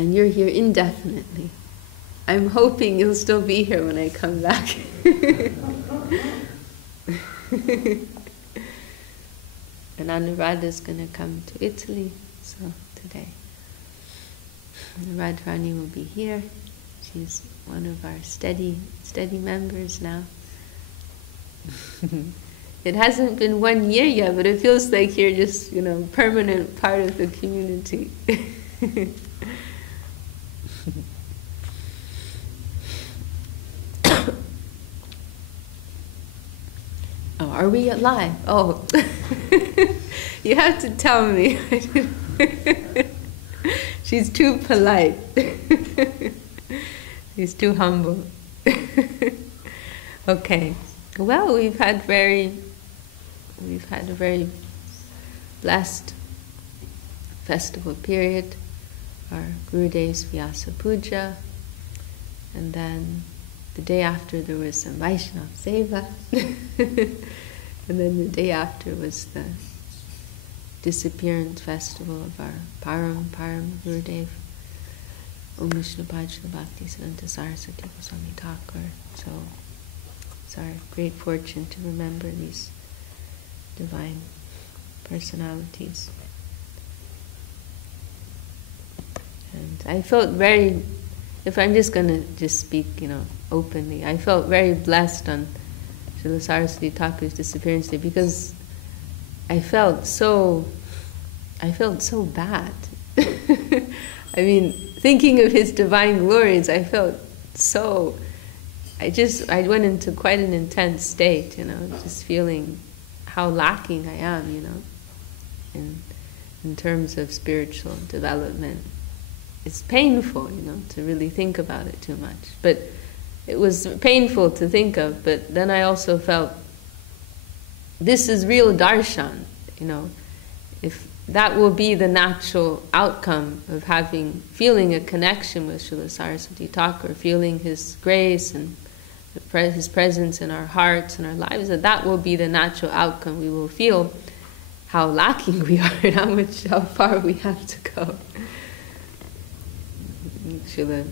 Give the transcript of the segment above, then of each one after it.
And you're here indefinitely. I'm hoping you'll still be here when I come back. And Anuradha's going to come to Italy, so today. And Radharani will be here. She's one of our steady members now. It hasn't been 1 year yet, but it feels like you're just, permanent part of the community. Oh, are we live? Oh, you have to tell me. She's too polite. She's too humble. Okay. Well, we've had a very blessed festival period. Our Gurudev's Vyasa Puja, and then the day after there was some Vaishnava Seva, and then the day after was the disappearance festival of our Param Gurudev, Om Vishnu Pajla Bhakti Siddhanta Saraswati Goswami Thakur. So it's our great fortune to remember these divine personalities. And I felt very, if I'm just going to just speak, openly, I felt very blessed on Srila Saraswati Thakur's disappearance day because I felt so bad. I mean, thinking of his divine glories, I felt so, I went into quite an intense state, just feeling how lacking I am, in terms of spiritual development. It's painful, to really think about it too much. But it was painful to think of, but then I also felt this is real darshan, if that will be the natural outcome of feeling a connection with Srila Saraswati Thakur, feeling his grace and his presence in our hearts and our lives, that will be the natural outcome. We will feel how lacking we are and how far we have to go. Srila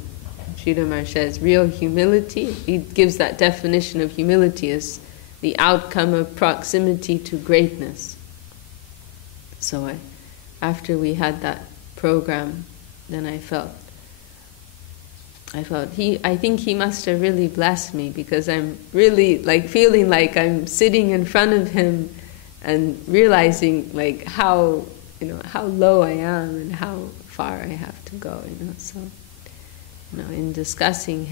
Sridhar says, real humility, he gives that definition of humility as the outcome of proximity to greatness. So after we had that program, then I think he must have really blessed me, because I'm really feeling like I'm sitting in front of him and realizing how low I am and how far I have to go, so in discussing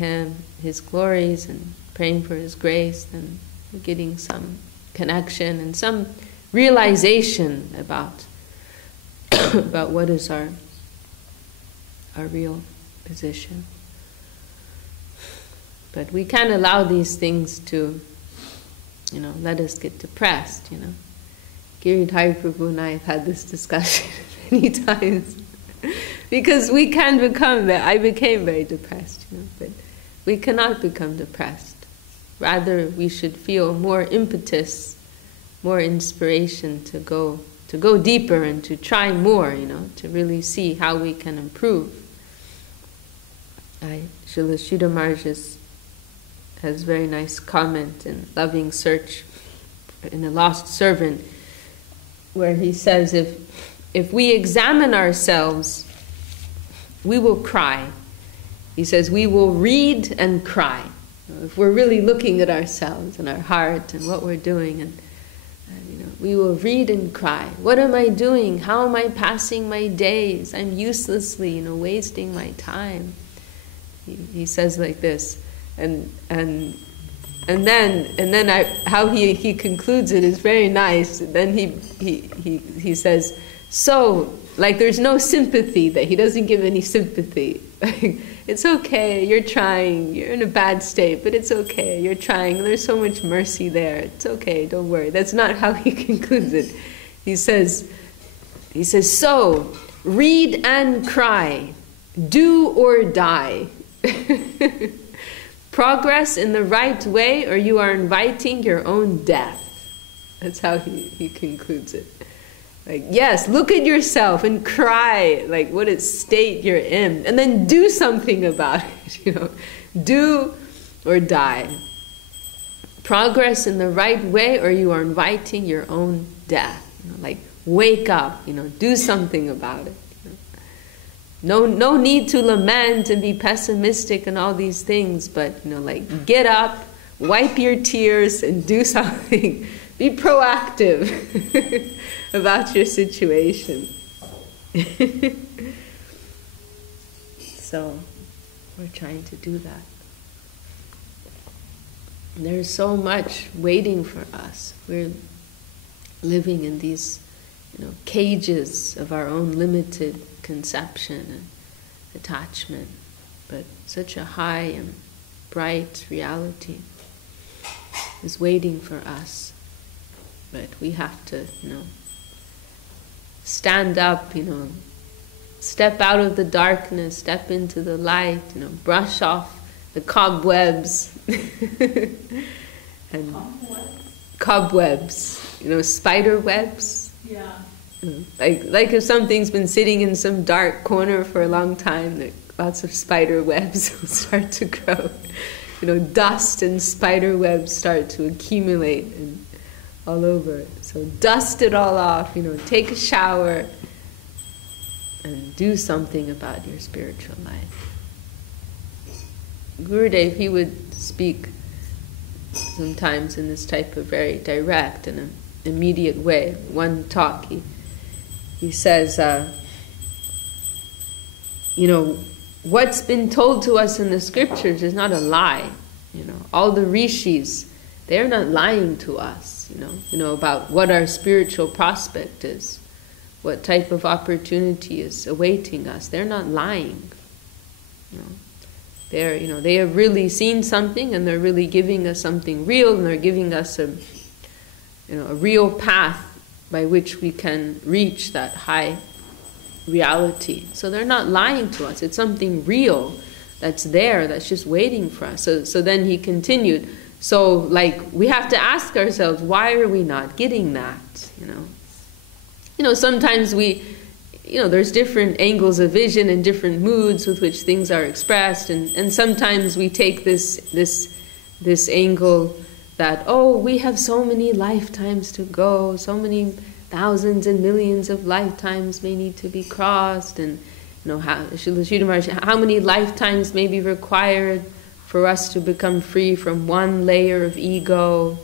his glories and praying for his grace, and getting some connection and some realization about what is our real position. But we can't allow these things to, let us get depressed, Giridhari Prabhu and I have had this discussion many times. Because we can I became very depressed, but we cannot become depressed. Rather, we should feel more impetus, more inspiration to go deeper and to try more, to really see how we can improve. Srila Sridhar Maharaj has a very nice comment in Loving Search in The Lost Servant, where he says, if we examine ourselves, we will cry. He says, we will read and cry. If we're really looking at ourselves and our heart and what we're doing, and we will read and cry. What am I doing? How am I passing my days? I'm uselessly, wasting my time. He says like this, and then how he concludes it is very nice. Then he says, so, there's no sympathy, that he doesn't give any sympathy. It's okay, you're trying, you're in a bad state, but it's okay, you're trying, there's so much mercy there, it's okay, don't worry. That's not how he concludes it. He says, so, read and cry, do or die. Progress in the right way, or you are inviting your own death. That's how he concludes it. Like, yes, look at yourself and cry, like what a state you're in, and then do something about it, you know. Do or die. Progress in the right way, or you are inviting your own death. You know, like, wake up, you know, do something about it. You know. No need to lament and be pessimistic and all these things, but, you know, like, get up, wipe your tears, and do something. Be proactive about your situation. So, we're trying to do that. There's so much waiting for us. We're living in these, you know, cages of our own limited conception and attachment, but such a high and bright reality is waiting for us. But we have to, you know, stand up, you know, step out of the darkness, step into the light, you know, brush off the cobwebs. And cobwebs, you know, spider webs. Yeah. Like if something's been sitting in some dark corner for a long time, lots of spider webs will start to grow. You know, dust and spider webs start to accumulate and all over. So dust it all off, you know, take a shower and do something about your spiritual life. Gurudev, he would speak sometimes in this type of very direct and immediate way. One talk, he says, you know, what's been told to us in the scriptures is not a lie. You know, all the rishis, they're not lying to us. You know about what our spiritual prospect is, what type of opportunity is awaiting us. They're not lying. You know, they have really seen something, and they're really giving us something real, and they're giving us a real path by which we can reach that high reality. So they're not lying to us. It's something real that's there, that's just waiting for us. So then he continued. So, like, we have to ask ourselves, why are we not getting that? You know, sometimes there's different angles of vision and different moods with which things are expressed, and sometimes we take this angle that, oh, we have so many lifetimes to go, so many thousands and millions of lifetimes may need to be crossed, and how many lifetimes may be required for us to become free from one layer of ego.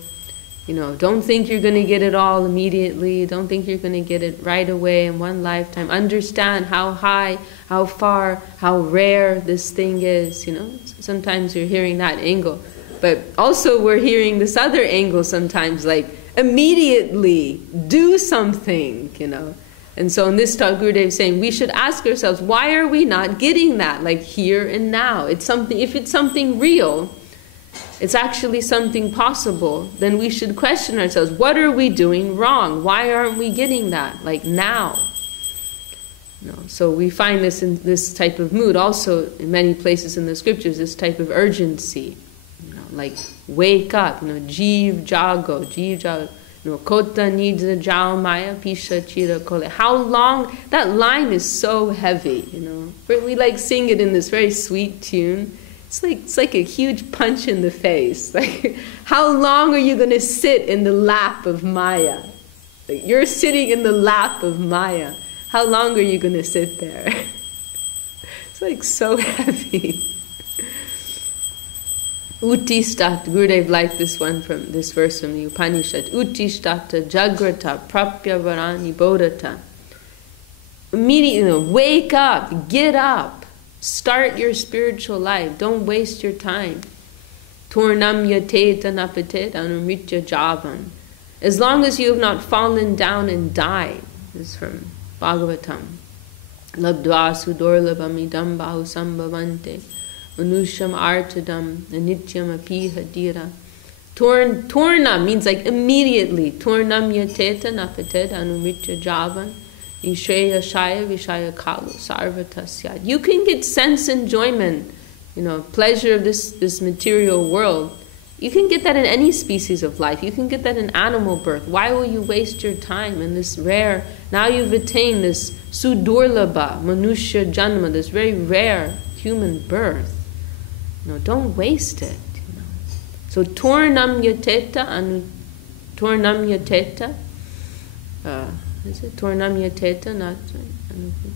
You know, don't think you're going to get it all immediately. Don't think you're going to get it right away in one lifetime. Understand how high, how far, how rare this thing is. You know, sometimes you're hearing that angle. But also we're hearing this other angle sometimes, like, immediately do something, you know. And so in this talk, Gurudev is saying we should ask ourselves, why are we not getting that, like, here and now? It's something. If it's something real, it's actually something possible, then we should question ourselves, what are we doing wrong? Why aren't we getting that, like, now? You know, so we find this in this type of mood also in many places in the scriptures, this type of urgency. You know, like, wake up, you know, Jeev Jago. Kota nidza jao maya pisha chira kole. How long? That line is so heavy, you know. We like sing it in this very sweet tune. It's like a huge punch in the face. Like, how long are you going to sit in the lap of Maya? Like, you're sitting in the lap of Maya. How long are you going to sit there? It's like so heavy. Uttishtat, Gurudev liked this verse from the Upanishad. Uttishtat jagrata prapya varani bodhata. Immediately, wake up, get up, start your spiritual life. Don't waste your time. Turnam yateta napatet anumritya javan. As long as you have not fallen down and died. This is from Bhagavatam. Labdva sudorlabam idam bahu sambhavante. Anusham artadam anityam apiha dira. Torna means like immediately. Tornam yateta napatet anumritya javan. Ishreya shaya vishaya kalu sarvatasyad. You can get sense enjoyment, you know, pleasure of this material world You can get that in any species of life. You can get that in animal birth. Why will you waste your time in this rare, now you've attained this sudurlabha, manushya janma, this very rare human birth. Don't waste it. So tornam yateta, tornam yateta, is it tornam yateta? Not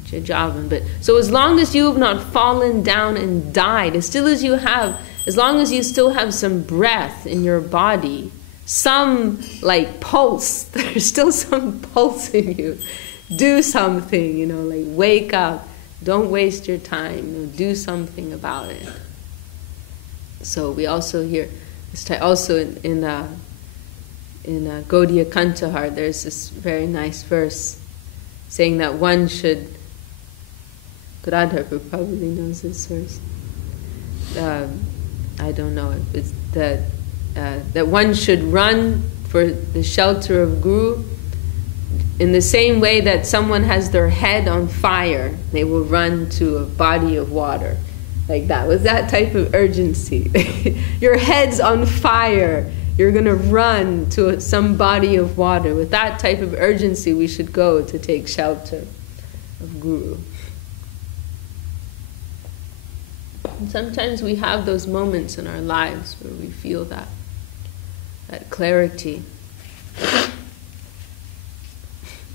Javan, but so as long as you have not fallen down and died, as long as you still have some breath in your body, some like pulse, there's still some pulse in you. Do something, like wake up. Don't waste your time. Do something about it. So we also hear also in Gaudiya Kantahar, there's this very nice verse saying that one should. Gadadhar probably knows this verse. I don't know if it's that one should run for the shelter of Guru in the same way that someone has their head on fire, they will run to a body of water. Like that, with that type of urgency. Your head's on fire, you're going to run to some body of water. With that type of urgency, we should go to take shelter of Guru. And sometimes we have those moments in our lives where we feel that clarity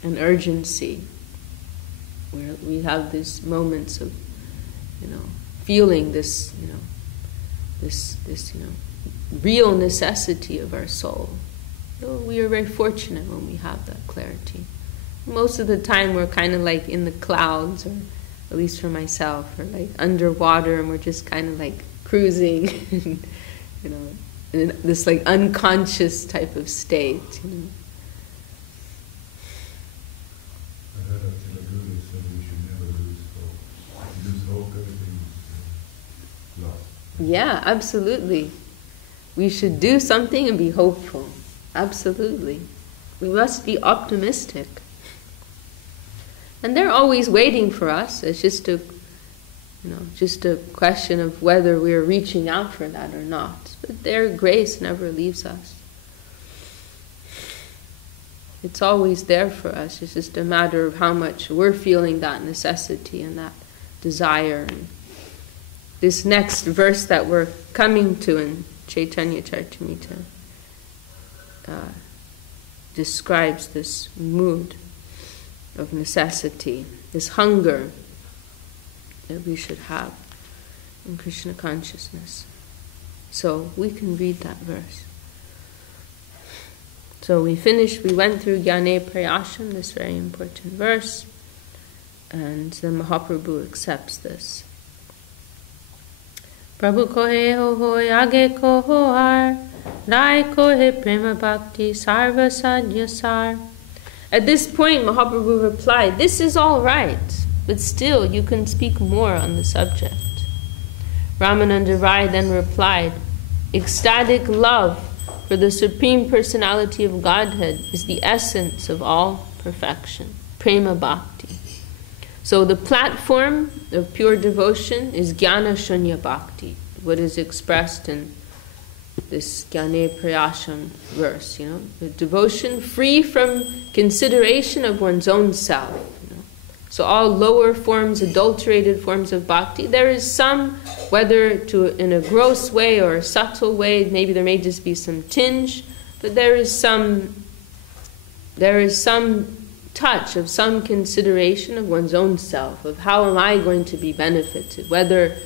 and urgency, where we have these moments of, feeling this, this real necessity of our soul. So we are very fortunate when we have that clarity. Most of the time we're kind of like in the clouds, or at least for myself, or like underwater, and we're just kind of like cruising, in this like unconscious type of state. I heard that Guru said we should never lose hope. If you lose hope, everything is lost. Yeah, absolutely. We should do something and be hopeful. Absolutely. We must be optimistic. And they're always waiting for us. It's just a question of whether we're reaching out for that or not. But their grace never leaves us. It's always there for us. It's just a matter of how much we're feeling that necessity and that desire. And this next verse that we're coming to in Chaitanya Charitamrita describes this mood of necessity, this hunger that we should have in Krishna consciousness. So we can read that verse. So we went through Jnane Prayasham, this very important verse, and the Mahaprabhu accepts this. Prabhu kohe ho hoy age ko ho ar, rai kohe prema bhakti sarva sadhya sar. At this point, Mahaprabhu replied, this is all right, but still you can speak more on the subject. Ramananda Rai then replied, ecstatic love for the Supreme Personality of Godhead is the essence of all perfection, prema bhakti. So the platform of pure devotion is jnana shunya bhakti, what is expressed in this Jnane Prayasham verse, the devotion free from consideration of one's own self. So all lower forms, adulterated forms of bhakti, there is some, whether in a gross way or a subtle way, maybe there may just be some tinge, but there is some touch of some consideration of one's own self, of how am I going to be benefited, whether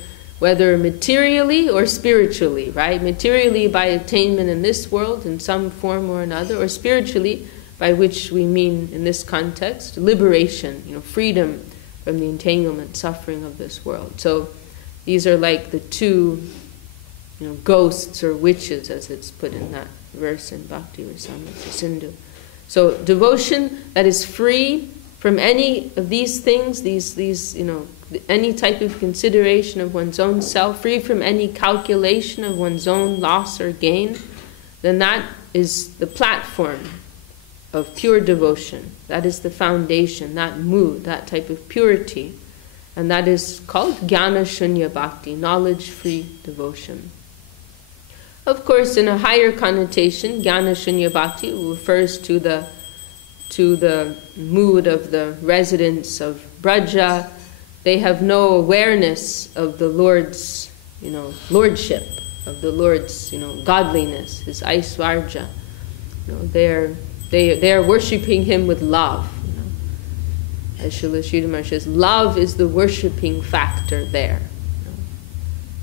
materially or spiritually, right? Materially by attainment in this world in some form or another, or spiritually, by which we mean in this context liberation, freedom from the entanglement, suffering of this world. So these are like the two, ghosts or witches, as it's put in that verse in Bhakti Rasamrita Sindhu. So devotion that is free from any of these things, these any type of consideration of one's own self, free from any calculation of one's own loss or gain, then that is the platform of pure devotion. That is the foundation, that mood, that type of purity. And that is called jnana shunya bhakti, knowledge-free devotion. Of course, in a higher connotation, Jnana Shunya Bhakti refers to the mood of the residents of Braja. They have no awareness of the Lord's, lordship, of the Lord's, godliness, His Aishwarja. They are worshipping Him with love. As Srila Sridhar Maharaj says, love is the worshipping factor there.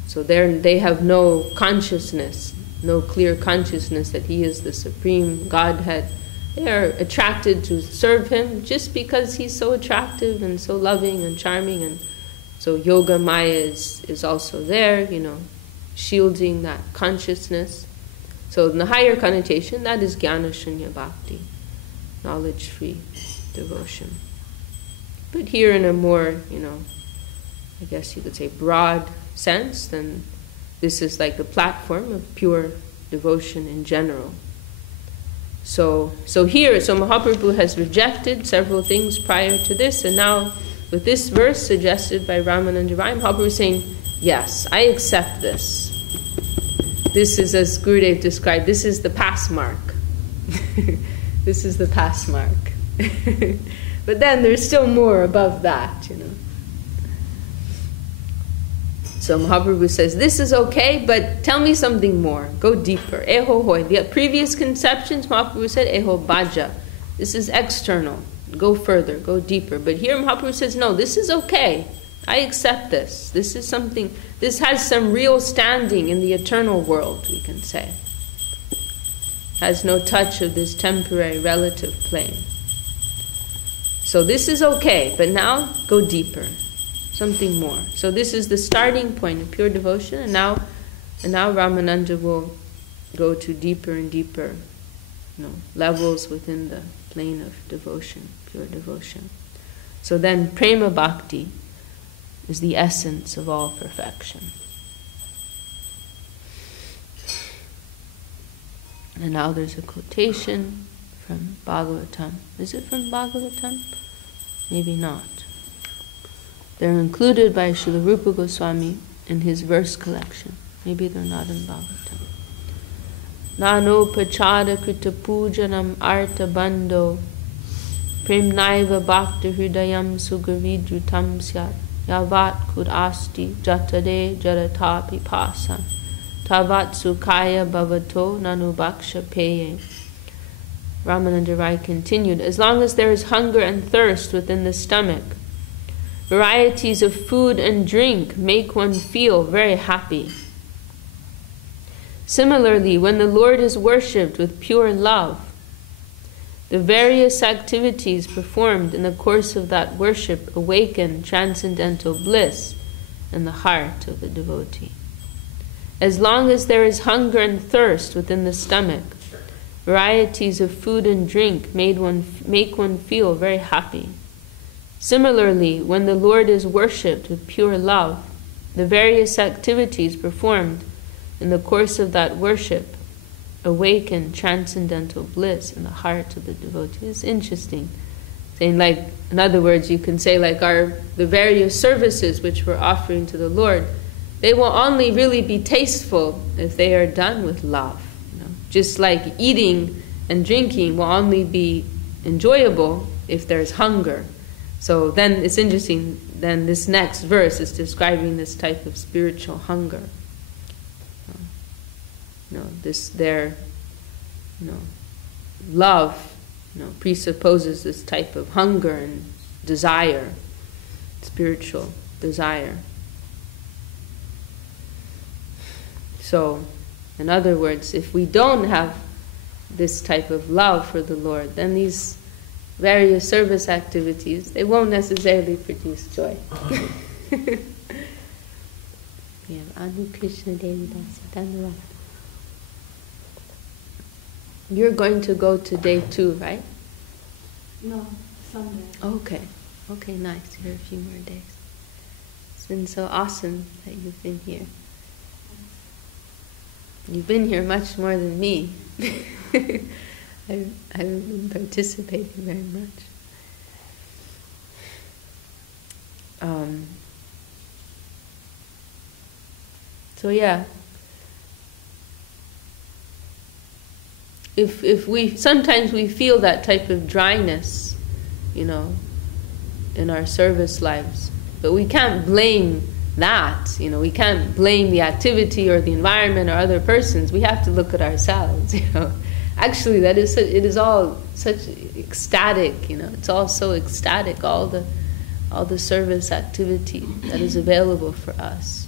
So they have no consciousness, no clear consciousness that He is the Supreme Godhead. They are attracted to serve Him just because He's so attractive and so loving and charming. And so Yoga Maya is also there, shielding that consciousness. So in the higher connotation, that is Jnana Shunya Bhakti, knowledge-free devotion. But here in a more, I guess you could say broad sense, then this is like the platform of pure devotion in general. So Mahaprabhu has rejected several things prior to this, and now with this verse suggested by Ramananda Rai, Mahaprabhu is saying, yes, I accept this. This is, as Gurudev described, this is the pass mark. This is the pass mark. But then there's still more above that, So Mahaprabhu says, this is okay, but tell me something more. Go deeper. Eho hoy. The previous conceptions, Mahaprabhu said, eho bhaja. This is external. Go further, go deeper. But here Mahaprabhu says, no, this is okay. I accept this. This is something, this has some real standing in the eternal world, we can say. Has no touch of this temporary relative plane. So this is okay, but now go deeper. Something more. So this is the starting point of pure devotion, and now Ramananda will go to deeper and deeper, levels within the plane of devotion, pure devotion. So then prema bhakti is the essence of all perfection. And now there's a quotation from Bhagavatam. Is it from Bhagavatam? Maybe not. They're included by Srila Rupa Goswami in his verse collection. Maybe they're not in Bhagavatam. Nano pachada krita pujanam arta bando prem naiva bhakta hridayam sugavidrutam syat yavat kud asti jatade jarata pipasa tavat sukhaya bhavato nanu bhaksha peye. Ramananda Rai continued, as long as there is hunger and thirst within the stomach, varieties of food and drink make one feel very happy. Similarly, when the Lord is worshipped with pure love, the various activities performed in the course of that worship awaken transcendental bliss in the heart of the devotee. As long as there is hunger and thirst within the stomach, varieties of food and drink make one feel very happy. Similarly, when the Lord is worshipped with pure love, the various activities performed in the course of that worship awaken transcendental bliss in the heart of the devotee. It's interesting. Saying, like, in other words, you can say, like, the various services which we're offering to the Lord, they will only really be tasteful if they are done with love. Just like eating and drinking will only be enjoyable if there's hunger. So then it's interesting, then this next verse is describing this type of spiritual hunger. Love, presupposes this type of hunger and desire, spiritual desire. So, in other words, if we don't have this type of love for the Lord, then these various service activities, they won't necessarily produce joy. We have Anu Krishna Devi Dasi. Dhanyavad. You're going to go to day 2, right? No, Sunday. Okay, nice. Here a few more days. It's been so awesome that you've been here. You've been here much more than me. I've been participating very much. So yeah, if we sometimes we feel that type of dryness, in our service lives, but we can't blame that. We can't blame the activity or the environment or other persons. We have to look at ourselves. Actually, it is all such ecstatic. It's all so ecstatic. All the service activity that is available for us.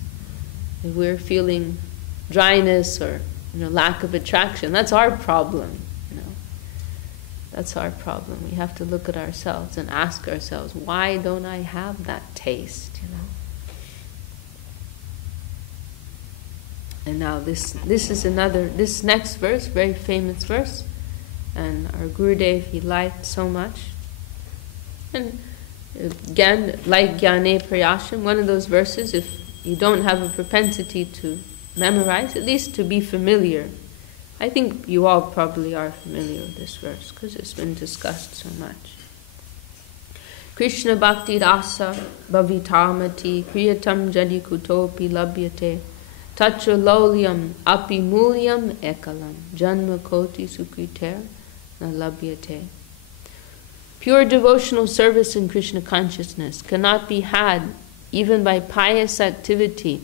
If we're feeling dryness or lack of attraction, that's our problem. That's our problem. We have to look at ourselves and ask ourselves, why don't I have that taste? And now this next verse, very famous verse, and our Gurudev, he liked so much. And again, like Gyane Prayasham, one of those verses, if you don't have a propensity to memorize, at least to be familiar. I think you all probably are familiar with this verse because it's been discussed so much. Krishna Bhakti Rasa Bhavitamati Kriyatam Jadi Kutopi Labhyate Tatra Lolyam Api Mulyam Ekalam Janma Koti Sukriter Na Labhyate. Pure devotional service in Krishna consciousness cannot be had even by pious activity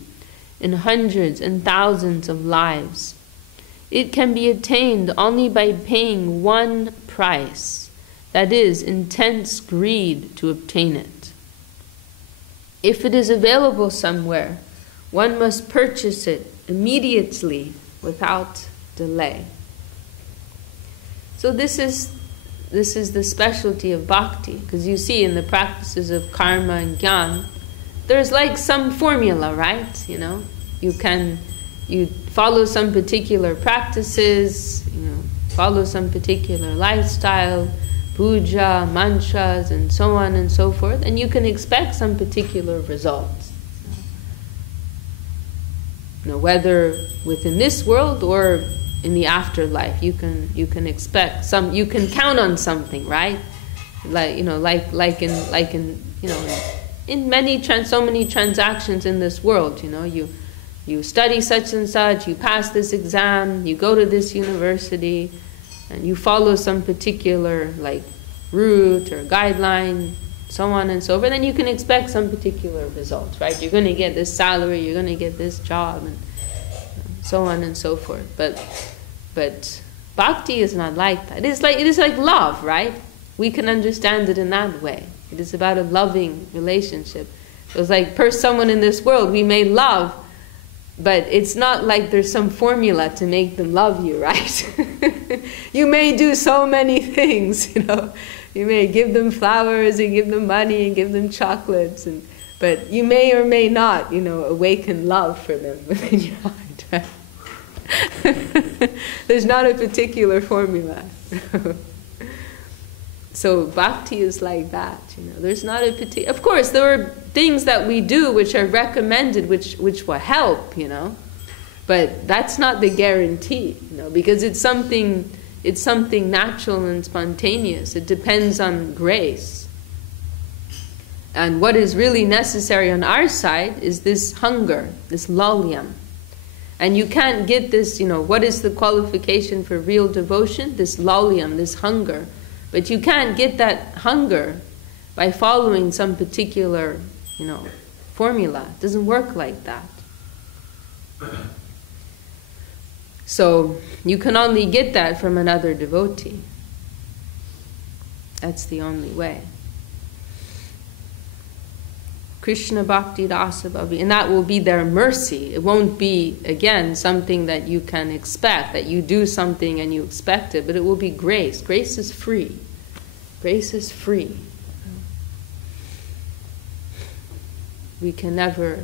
in hundreds and thousands of lives. It can be attained only by paying one price, that is, intense greed to obtain it. If it is available somewhere, one must purchase it immediately without delay. So this is the specialty of bhakti, because you see in the practices of karma and jnana, there's like some formula, right? You follow some particular practices, follow some particular lifestyle, puja, mantras, and so on and so forth, and you can expect some particular results. Whether within this world or in the afterlife, you can expect some. You can count on something, right? In so many transactions in this world. You study such and such, you pass this exam, you go to this university, and you follow some particular route or guideline, so on and so forth, then you can expect some particular results, right? You're going to get this salary, you're going to get this job, and so on and so forth. But bhakti is not like that. It is like love, right? We can understand it in that way. It is about a loving relationship. So it's like someone in this world we may love, but it's not like there's some formula to make them love you, right? You may do so many things, You may give them flowers and give them money and give them chocolates, but you may or may not, awaken love for them within your heart, right? There's not a particular formula. So bhakti is like that, There's not a particular... Of course, there are things that we do which are recommended, which will help, But that's not the guarantee, because it's something natural and spontaneous. It depends on grace. And what is really necessary on our side is this hunger, this lalyam. And you can't get this, what is the qualification for real devotion? This lalyam, this hunger. But you can't get that hunger by following some particular, formula. It doesn't work like that. So you can only get that from another devotee. That's the only way. Krishna Bhakti Rasa Bhavi, and that will be their mercy. It won't be, again, something that you can expect, that you do something and you expect it, but it will be grace. Grace is free. Grace is free. We can never,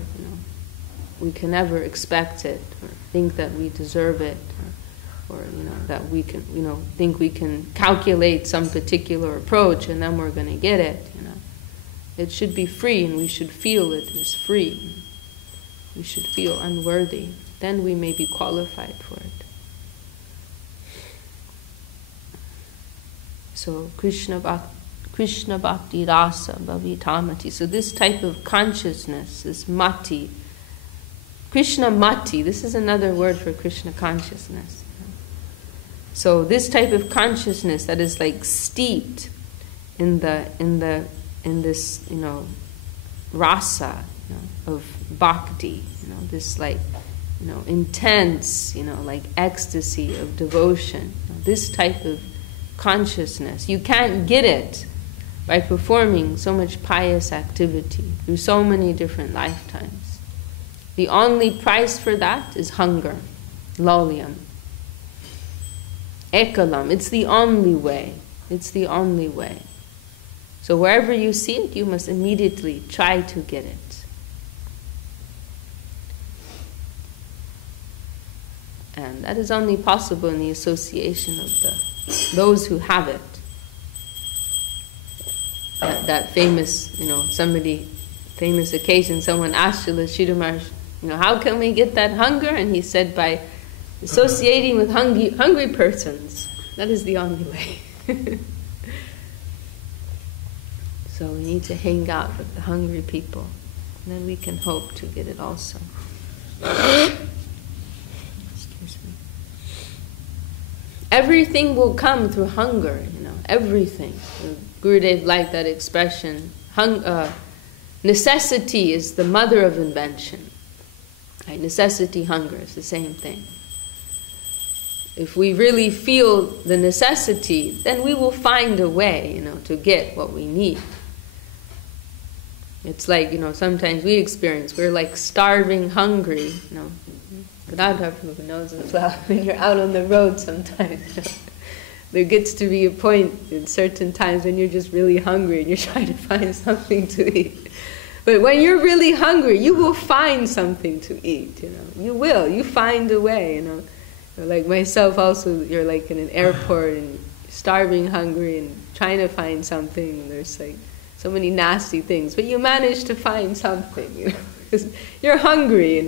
expect it or think that we deserve it, or that we can, think we can calculate some particular approach and then we're going to get it. It should be free, and we should feel it is free. We should feel unworthy. Then we may be qualified for it. So Krishna Bhakti Rasa Bhavitamati. So this type of consciousness is mati. Krishna mati. This is another word for Krishna consciousness. So this type of consciousness that is like steeped in this, rasa, of bhakti, this like, intense, like ecstasy of devotion. This type of consciousness, you can't get it by performing so much pious activity through so many different lifetimes. The only price for that is hunger, laulyam, ekalam. It's the only way. It's the only way. So wherever you see it, you must immediately try to get it. And that is only possible in the association of those who have it. That famous, famous occasion, someone asked Srila Maharaj, how can we get that hunger? And he said, by associating with hungry persons. That is the only way. So we need to hang out with the hungry people. And then we can hope to get it also. Everything will come through hunger, everything. Gurudev liked that expression. Necessity is the mother of invention. Right? Necessity, hunger is the same thing. If we really feel the necessity, then we will find a way, to get what we need. It's like, sometimes we experience, we're like starving, hungry, Gadadhar Prabhu knows as well, when you're out on the road sometimes, there gets to be a point in certain times when you're just really hungry and you're trying to find something to eat. But when you're really hungry, you will find something to eat, You will. You find a way, Like myself also, you're like in an airport and starving, hungry, and trying to find something. And there's like so many nasty things. But you manage to find something, Because you're hungry,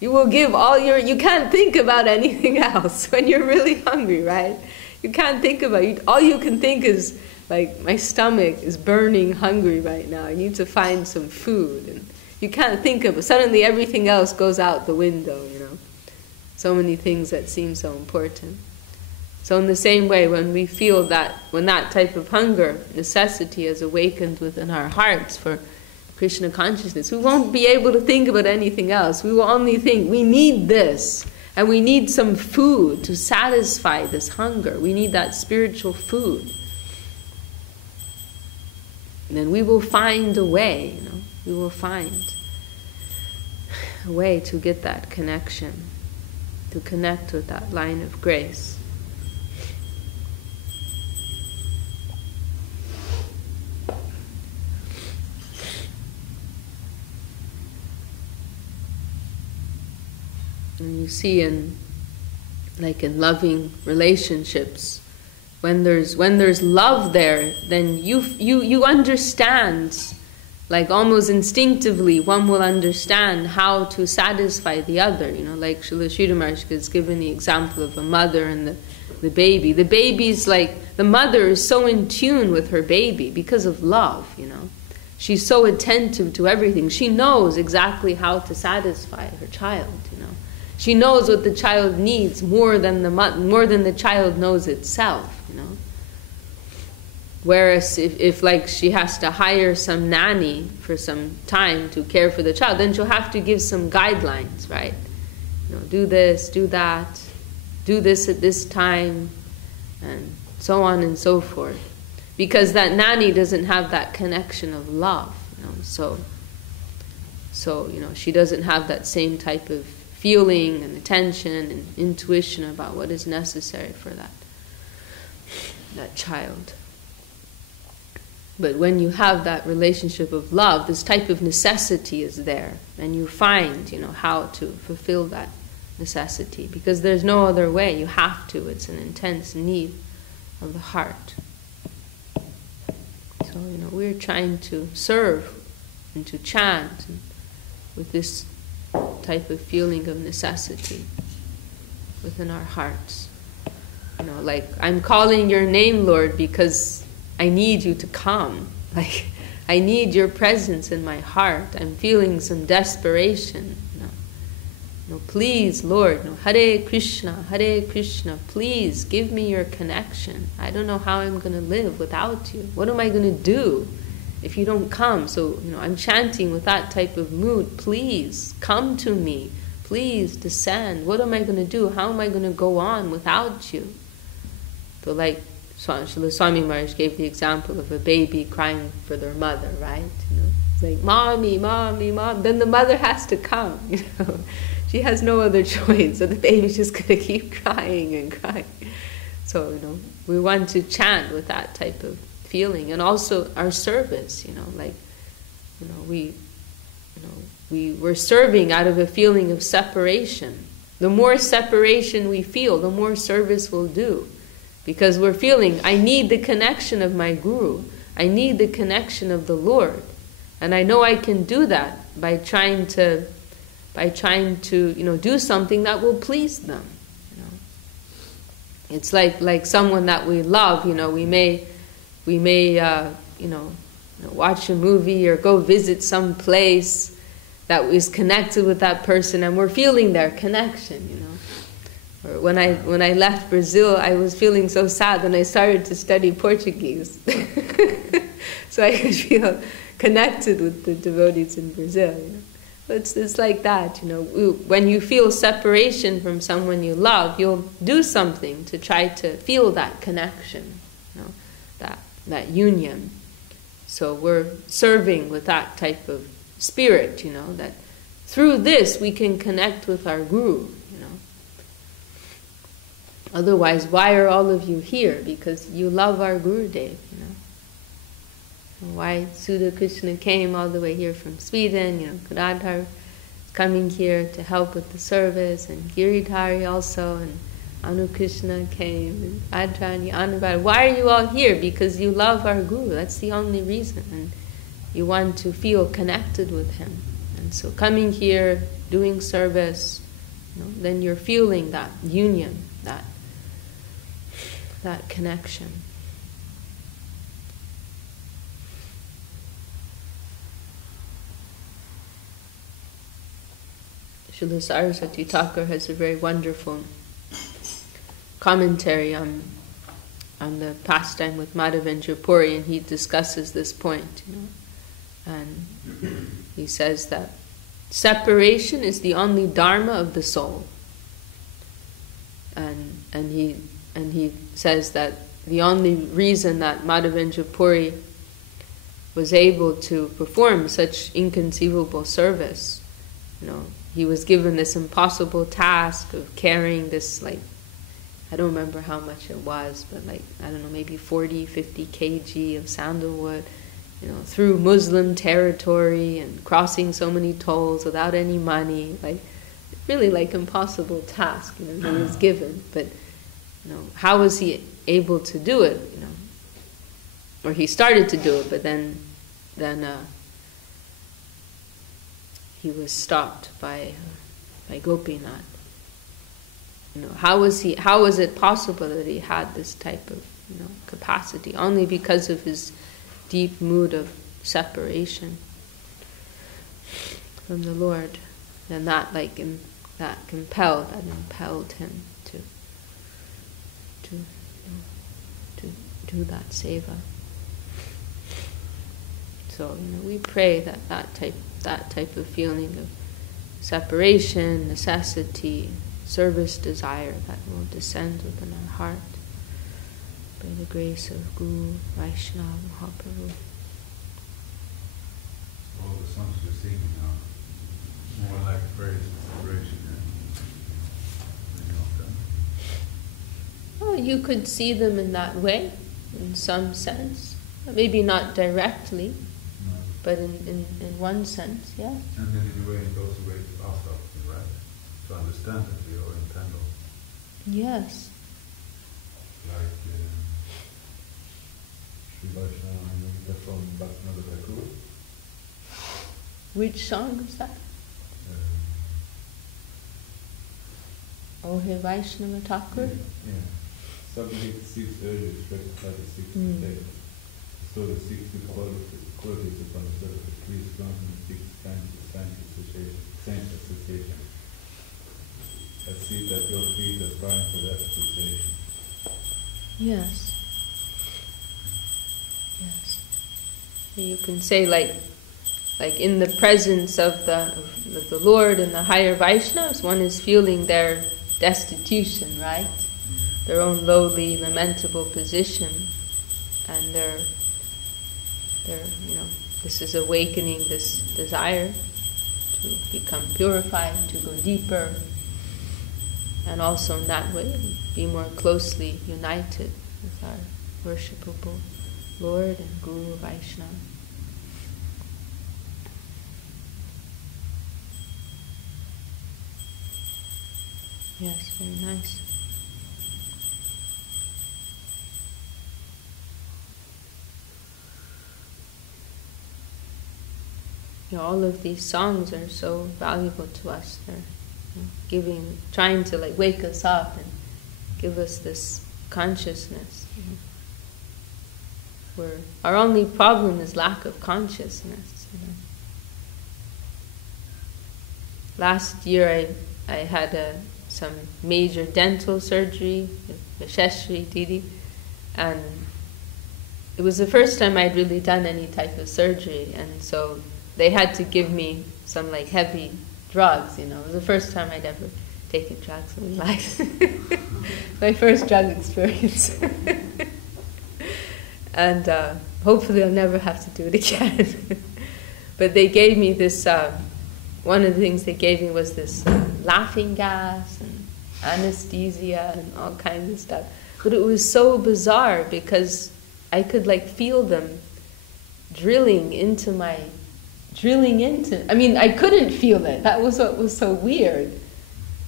You will give you can't think about anything else when you're really hungry, right? You can't think about it. All you can think is, like, my stomach is burning hungry right now. I need to find some food. And you can't think of it. Suddenly everything else goes out the window, So many things that seem so important. So in the same way, when we feel that, when that type of hunger, necessity is awakened within our hearts for Krishna consciousness, we won't be able to think about anything else. We will only think, we need this, and we need some food to satisfy this hunger. We need that spiritual food. And then we will find a way, We will find a way to get that connection, to connect with that line of grace. And you see in loving relationships, when there's love there, then you understand, like almost instinctively, one will understand how to satisfy the other. Like Srila Maharaj has given the example of a mother and the baby. The baby's like, the mother is so in tune with her baby because of love, She's so attentive to everything. She knows exactly how to satisfy her child, She knows what the child needs more than the child knows itself, Whereas if like she has to hire some nanny for some time to care for the child, then she'll have to give some guidelines, right? Do this, do that, do this at this time, and so on and so forth. Because that nanny doesn't have that connection of love, So she doesn't have that same type of feeling and attention and intuition about what is necessary for that child. But when you have that relationship of love, this type of necessity is there, and you find, how to fulfill that necessity, because there's no other way. You have to. It's an intense need of the heart. So, we're trying to serve and to chant with this type of feeling of necessity within our hearts. Like, I'm calling your name, Lord, because I need you to come. Like, I need your presence in my heart. I'm feeling some desperation. No, please, Lord, no, Hare Krishna, please give me your connection. I don't know how I'm going to live without you. What am I going to do if you don't come? So, I'm chanting with that type of mood. Please, come to me. Please, descend. What am I going to do? How am I going to go on without you? So like Srila Swami Maharaj gave the example of a baby crying for their mother, right? It's like, mommy, mommy, mom. Then the mother has to come, She has no other choice, so the baby's just going to keep crying and crying. So, we want to chant with that type of feeling. And also our service, we're serving out of a feeling of separation. The more separation we feel, the more service we'll do. Because we're feeling, I need the connection of my Guru. I need the connection of the Lord. And I know I can do that by trying to do something that will please them. It's like someone that we love. We may watch a movie or go visit some place that is connected with that person, and we're feeling their connection. Or when I left Brazil, I was feeling so sad, and I started to study Portuguese, so I could feel connected with the devotees in Brazil. It's like that, when you feel separation from someone you love, you'll do something to try to feel that connection, that union. So we're serving with that type of spirit, that through this we can connect with our Guru, Otherwise, why are all of you here? Because you love our Gurudev, Why Sudha Krishna came all the way here from Sweden, Gadadhar coming here to help with the service, and Giridhari also, and Anu Krishna came, and Adrani, Anubhad. Why are you all here? Because you love our Guru. That's the only reason. And you want to feel connected with him. And so coming here, doing service, then you're feeling that union, that connection. Srila Saraswati Thakur has a very wonderful commentary on the pastime with Madhavendra Puri, and he discusses this point. And he says that separation is the only dharma of the soul. And he says that the only reason that Madhavendra Puri was able to perform such inconceivable service, he was given this impossible task of carrying this, I don't remember how much it was, but maybe 40, 50 kg of sandalwood, through Muslim territory and crossing so many tolls without any money, really impossible task, he was given. But, how was he able to do it, Or he started to do it, but then he was stopped by Gopinath. How was it possible that he had this type of capacity? Only because of his deep mood of separation from the Lord, and that impelled him to do that seva. So we pray that type of feeling of separation, necessity, service desire, that will descend within our heart by the grace of Guru, Vaishnava, Mahaprabhu. All the songs you're singing are more like praise and celebration than Oh, you could see them in that way, in some sense. Maybe not directly, but in one sense, yeah. And then in a way it goes away to us, right? To understand that we are entangled. Yes. Like Sri Vaishnava from Bhakti Yoga Institute. Which song is that? Oh, He Vaishnava Thakur? Yeah. Subject 6 urges rectify the 6th state. So the 6 qualities upon the surface, please strong and 6 signs of association. a seat at your feet as trying for that sensation. Yes. Yes. You can say like in the presence of the Lord and the higher Vaishnavas, one is feeling their destitution, right? Their own lowly, lamentable position, and their this is awakening this desire to become purified, to go deeper, and also in that way be more closely united with our worshipable Lord and Guru Vaishnava. Yes, very nice. All of these songs are so valuable to us. They're trying to like wake us up and give us this consciousness. Where our only problem is lack of consciousness. Last year I had some major dental surgery with Ch.Ch. Didi, and it was the first time I'd really done any type of surgery, and so they had to give me some like heavy drugs, It was the first time I'd ever taken drugs in my life. My first drug experience. And hopefully I'll never have to do it again. But they gave me this, one of the things they gave me was this laughing gas and anesthesia and all kinds of stuff. But it was so bizarre because I could like feel them drilling into, I couldn't feel it. That was what was so weird.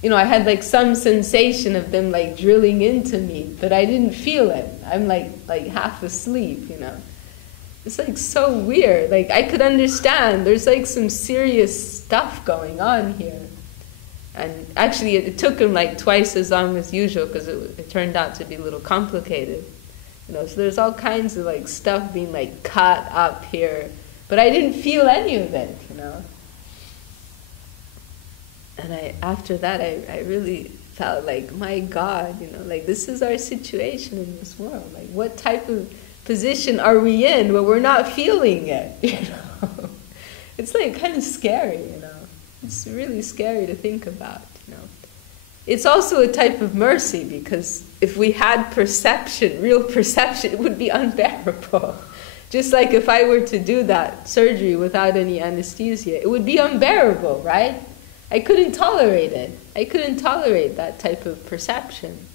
I had like some sensation of them like drilling into me, but I didn't feel it. I'm like half asleep, It's like so weird. Like I could understand there's like some serious stuff going on here. And actually it took him like twice as long as usual because it turned out to be a little complicated. So there's all kinds of like stuff being like cut up here. But I didn't feel any of it, And after that, I really felt like, my God, like this is our situation in this world. Like, what type of position are we in where we're not feeling it, It's like kind of scary, It's really scary to think about, It's also a type of mercy because if we had perception, real perception, it would be unbearable. Just like if I were to do that surgery without any anesthesia, it would be unbearable, right? I couldn't tolerate it. I couldn't tolerate that type of perception.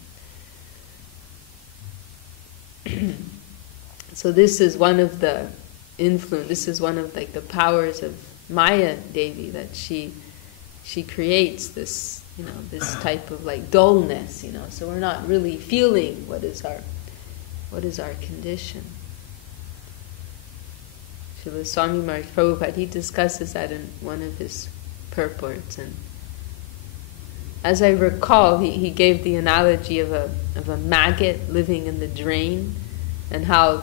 So this is one of the this is one of like the powers of Maya Devi, that she creates this, this type of like dullness, so we're not really feeling what is our condition. Srila Swami Maharaj Prabhupada, he discusses that in one of his purports, and as I recall, he gave the analogy of a maggot living in the drain, and how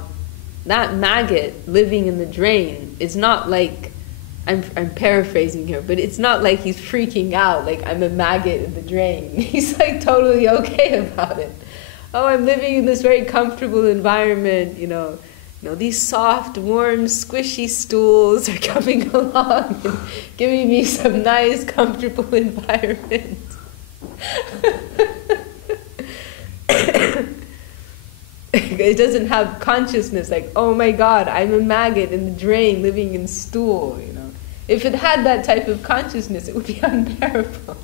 that maggot living in the drain is not like, I'm paraphrasing here, but it's not like he's freaking out, like I'm a maggot in the drain. He's like totally okay about it. Oh, I'm living in this very comfortable environment, these soft, warm, squishy stools are coming along and giving me some nice, comfortable environment. It doesn't have consciousness like, oh my God, I'm a maggot in the drain living in stool, If it had that type of consciousness, it would be unbearable.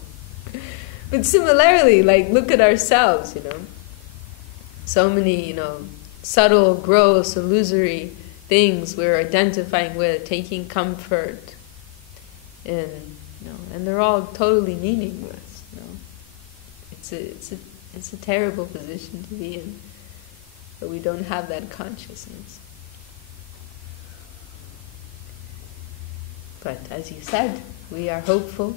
But similarly, like, look at ourselves, So many, subtle, gross, illusory things we're identifying with, taking comfort in, and they're all totally meaningless. It's a terrible position to be in, but we don't have that consciousness. But as you said, we are hopeful.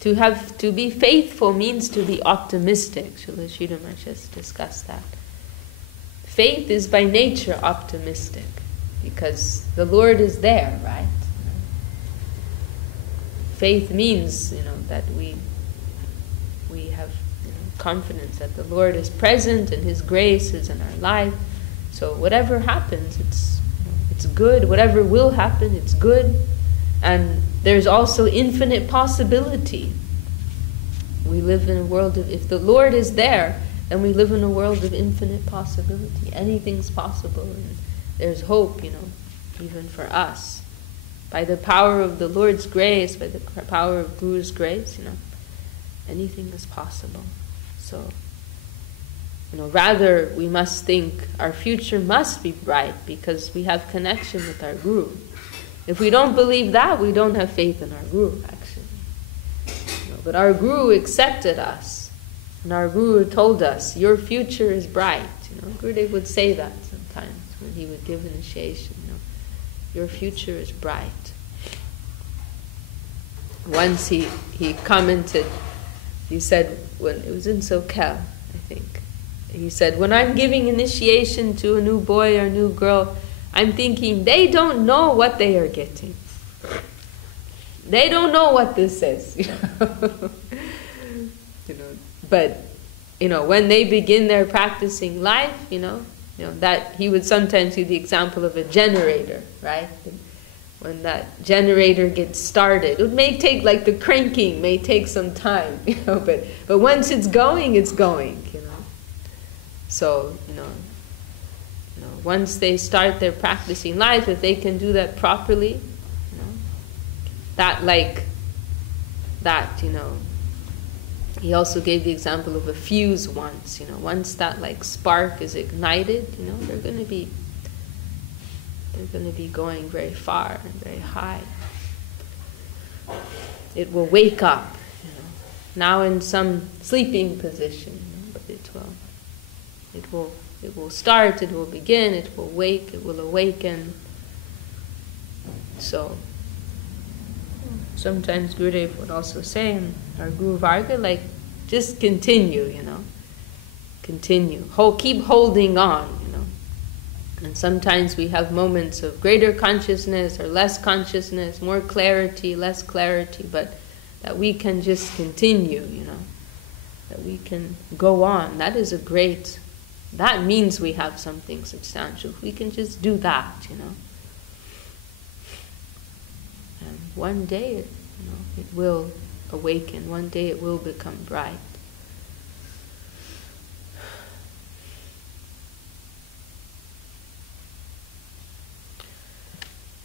To be faithful means to be optimistic. Srila Sridhar Maharaj has discussed that. Faith is by nature optimistic because the Lord is there, right? Faith means, that we have confidence that the Lord is present and His grace is in our life. So whatever happens, it's good. Whatever will happen, it's good. And there's also infinite possibility. We live in a world of, if the Lord is there, then we live in a world of infinite possibility. Anything's possible, and there's hope, even for us. By the power of the Lord's grace, by the power of Guru's grace, anything is possible. So, rather we must think our future must be bright because we have connection with our Guru. If we don't believe that, we don't have faith in our Guru, actually. But our Guru accepted us, and our Guru told us, your future is bright. Gurudev would say that sometimes when he would give initiation. Your future is bright. Once he commented, he said, when it was in Sokel, I think, he said, when I'm giving initiation to a new boy or new girl, I'm thinking they don't know what they are getting. They don't know what this is. But when they begin their practicing life, that he would sometimes give the example of a generator, right? When that generator gets started, it may take, like the cranking may take some time, but once it's going, So, once they start their practicing life, if they can do that properly, he also gave the example of a fuse once, once that spark is ignited, they're going to be going very far and very high. It will wake up, now in some sleeping position, but it will start, it will begin, it will wake, it will awaken. So sometimes Gurudev would also say in our Guru Varga, just continue, continue. Keep holding on, And sometimes we have moments of greater consciousness or less consciousness, more clarity, less clarity, but that we can just continue, that we can go on. That means we have something substantial. We can just do that, And one day it will awaken. One day it will become bright.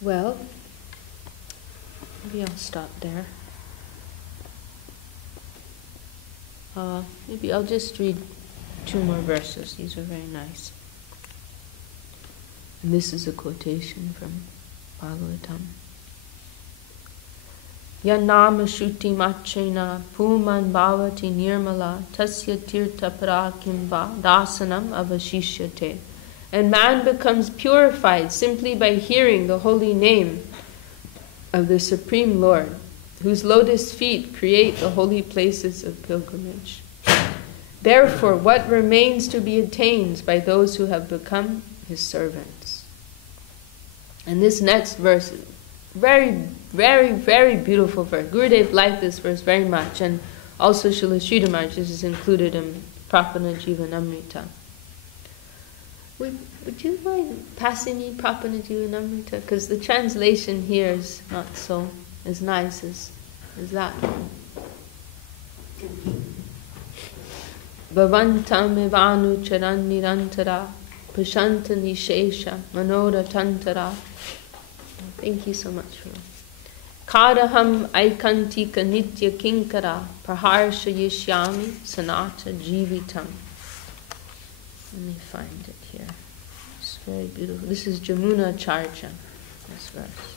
Well, maybe I'll stop there. Maybe I'll just read 2 more verses. These are very nice. And this is a quotation from Bhagavatam. Yanama shuti machena puman bhavati nirmala tasya tirtha parakimva dasanam avashishyate. And man becomes purified simply by hearing the holy name of the Supreme Lord, whose lotus feet create the holy places of pilgrimage. Therefore, what remains to be attained by those who have become his servants? And this next verse is very, very, very beautiful verse. Gurudev liked this verse very much, and also Srila Sridhar Maharaj, this is included in Prapana Jivanamrita. Would you mind passing me Prapana Jivanamrita? Because the translation here is not so as nice as that one. Bhavantam evanu charan nirantara prashanta nishesha manora tantara. Thank you so much for that. Kadaham aikantika nitya kinkara praharsha yishyami sanata jivitam. Let me find it here. It's very beautiful. This is Jamuna Charcha, this verse.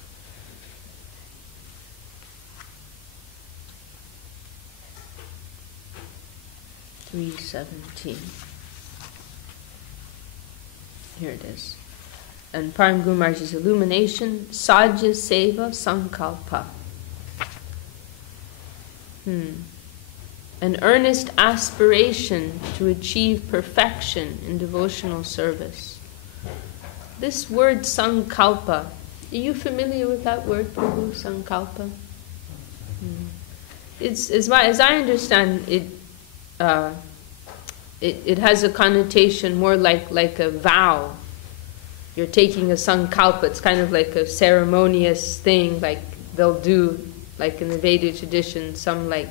(317). Here it is. And Param Guru Maharaj's illumination, Sajya Seva Sankalpa. An earnest aspiration to achieve perfection in devotional service. This word Sankalpa, are you familiar with that word, Prabhu, Sankalpa? It's as I understand it, it has a connotation more like a vow. You're taking a sankalpa. It's kind of like a ceremonious thing, like they'll do, like in the Vedic tradition, some like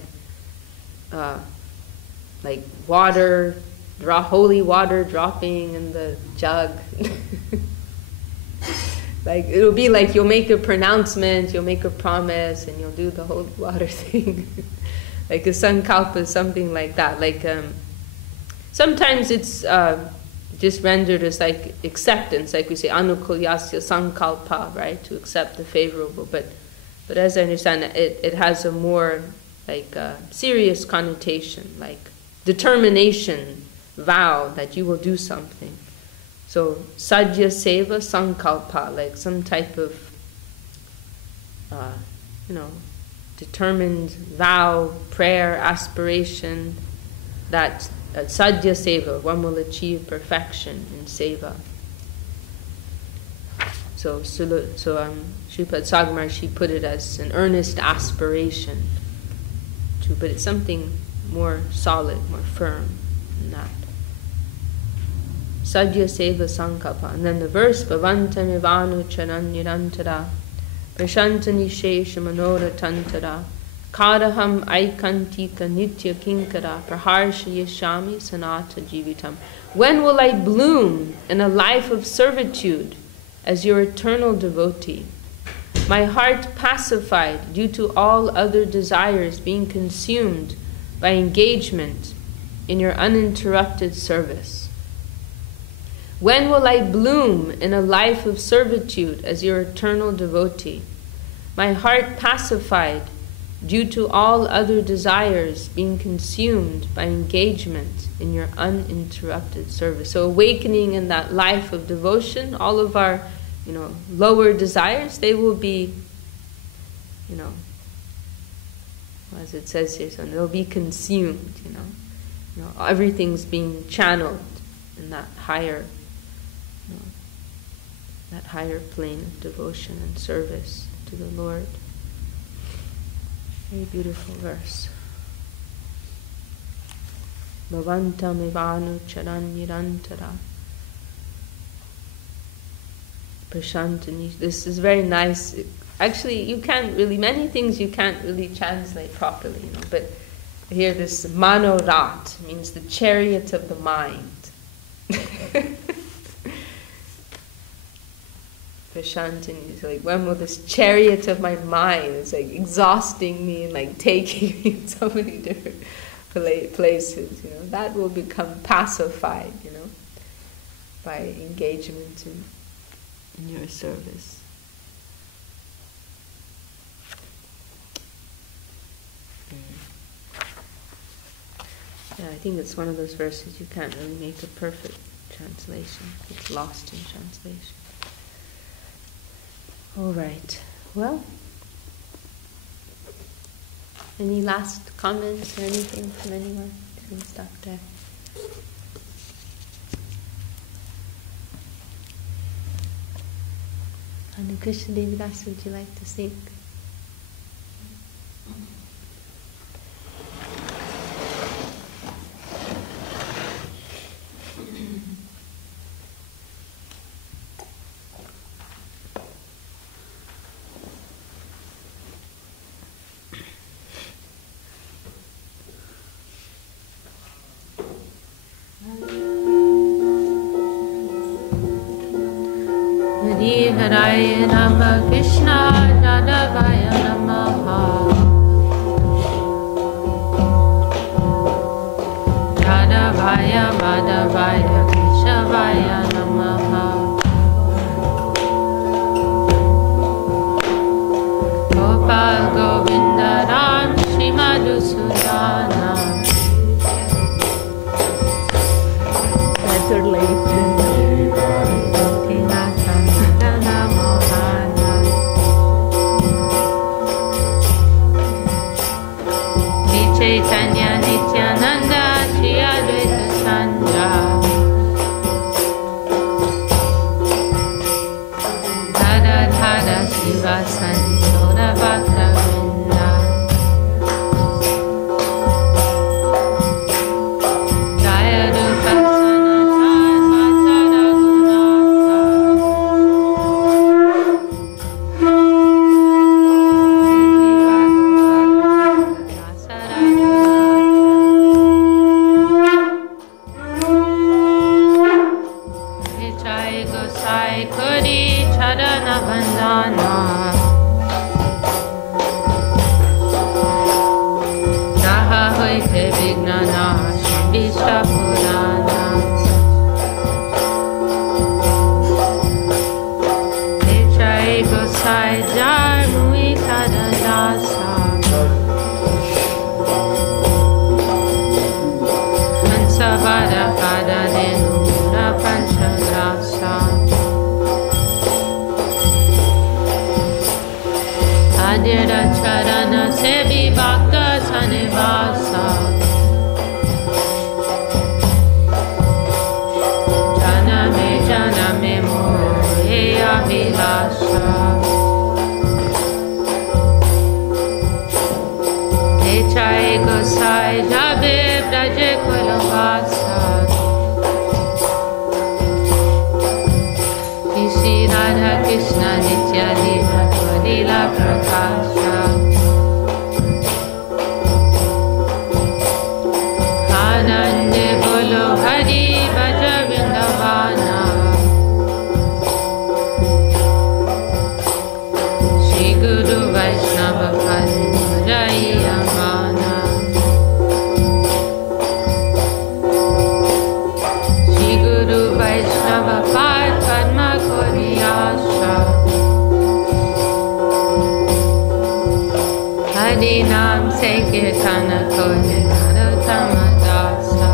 water, holy water dropping in the jug. Like it'll be like you'll make a pronouncement, you'll make a promise, and you'll do the holy water thing. Like a sankalpa is something like that. Like sometimes it's just rendered as like acceptance, like we say anukulyasya sankalpa, right? To accept the favorable. But as I understand it, it has a more like serious connotation, like determination, vow that you will do something. So sadhya seva sankalpa, like some type of determined vow, prayer, aspiration that sadhya seva, one will achieve perfection in seva. So Sripad Sagamar, she put it as an earnest aspiration but it's something more solid, more firm than that. Sadhya seva sankalpa. And then the verse, Bhavantam ivanu chananyarantara prashantani shesha manoratantara karaham aikantika nitya kinkara praharsha yashami sanata jivitam. When will I bloom in a life of servitude as your eternal devotee? My heart pacified due to all other desires being consumed by engagement in your uninterrupted service. When will I bloom in a life of servitude as your eternal devotee? My heart pacified due to all other desires being consumed by engagement in your uninterrupted service. So awakening in that life of devotion, all of our lower desires, they will be, as it says here, so they'll be consumed, everything's being channeled in that higher, that higher plane of devotion and service to the Lord. Very beautiful verse. Bhavantam ivanu charanyarantara prashantani. This is very nice. Actually, you can't really, many things you can't really translate properly, but here this manorat means the chariot of the mind. Prashantani is like, when will this chariot of my mind, it's like exhausting me and like taking me in so many different places, that will become pacified, by engagement in your service. Yeah, I think it's one of those verses you can't really make a perfect translation. It's lost in translation. All right. Well, any last comments or anything from anyone? We can stop there. Sriyukta Devi Dasi, would you like to speak? Hare Rama Krishna Radhavaya Namaha Radhavaya Madhavaya Keshavaya Namaha Gopal Govinda Ram Shri Madhusudana. Better late than Chaitanya Nityananda Shri Advaita Sanja Dada Dada Shiva Santoda Bhakta Vrinda Nitai Gosai Jabe Braje Kulavasa Shri Radha Krishna Nitya Lila Lila Prakasha Anande Bolo Hari Bhaja Vrindavana Shri Guru Vaishnava Padi Jaya Mana Shri Guru Vaishnava Pad Padma Koriyasha Hari Nam Sankirtana Kore Narottama Dasa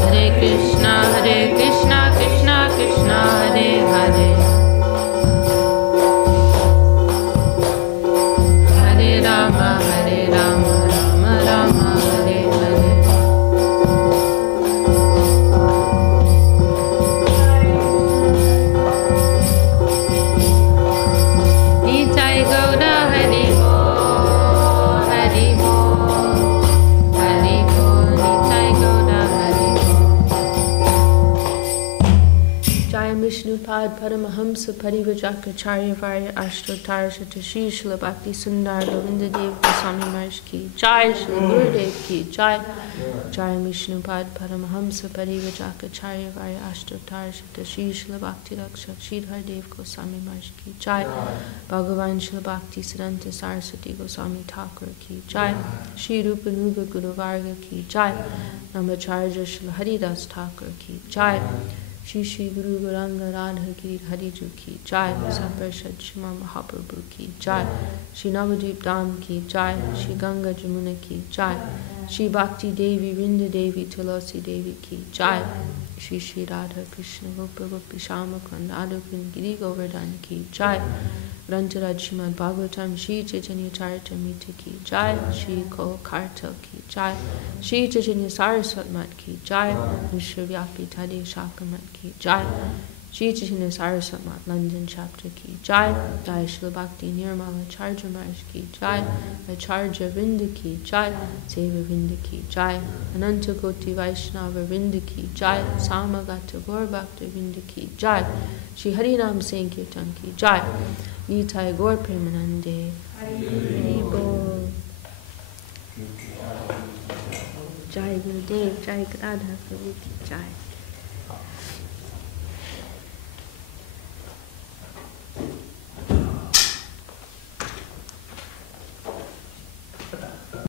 Hare Krishna Krishna Krishna Hare Hare Hare Rama Rama Rama Hare Hare Nitai Gaura Hari Bo Hari Bo Hari Bo Nitai Gaura Hari Jaya Vishnupad Paramahamsa Parivajakacarya Varya Ashtotar Shatashi Srila Bhakti Sundar Govinda Dev Goswami Maharaj Ki Jai Srila Gurudev Ki Jai Jaya Vishnupad Paramahamsa Parivajakacarya Varya Ashtotar Shatashi Srila Bhakti Raksha Sridhar Dev Goswami Maharaj Ki Jai Bhagavan Srila Bhakti Siddhanta Saraswati Goswami Thakur Ki Jai Shri Rupa Nuga Guru Varga Ki Jai Namacharya Srila Haridas Thakur Ki Jai Shri Shri Guru Gauranga Radha Giri Hariju Ki Jai Saparshad Shima Mahaprabhu Ki Jai Shri Navadvip Dham Ki Jai Shri Ganga Jamuna Ki Jai Shri Bhakti Devi Vrinda Devi Tulasi Devi Ki Jai Shri Shri Radha Krishna Gopa Gopi Shama Kandadu Giri Govardhan Ki Jai Grantaraj Srimad Bhagavatam Shri Chaitanya Charitamrita Ki Jai Shri Ko Kartal Ki Jai Shri Chaitanya Saraswat Mat Ki Jai Vishwavyapi Tade Shakamat Ki Jai Shri Chaitanya Saraswat Mat London Chapter Ki Jai Jai Shri Bhakti Nirmala Charja Maharaj Ki Jai Acharya Vrinda Ki Jai Seva Vrinda Ki Jai Ananta Koti Vaishnava Vrinda Ki Jai Samagata Gaur Bhakta Vrinda Ki Jai Shri Harinam Sankirtan Ki Jai Nitai Gaur Premanande Hari Bol Jai Gurudev Jai Radha Prabhu Ki Jai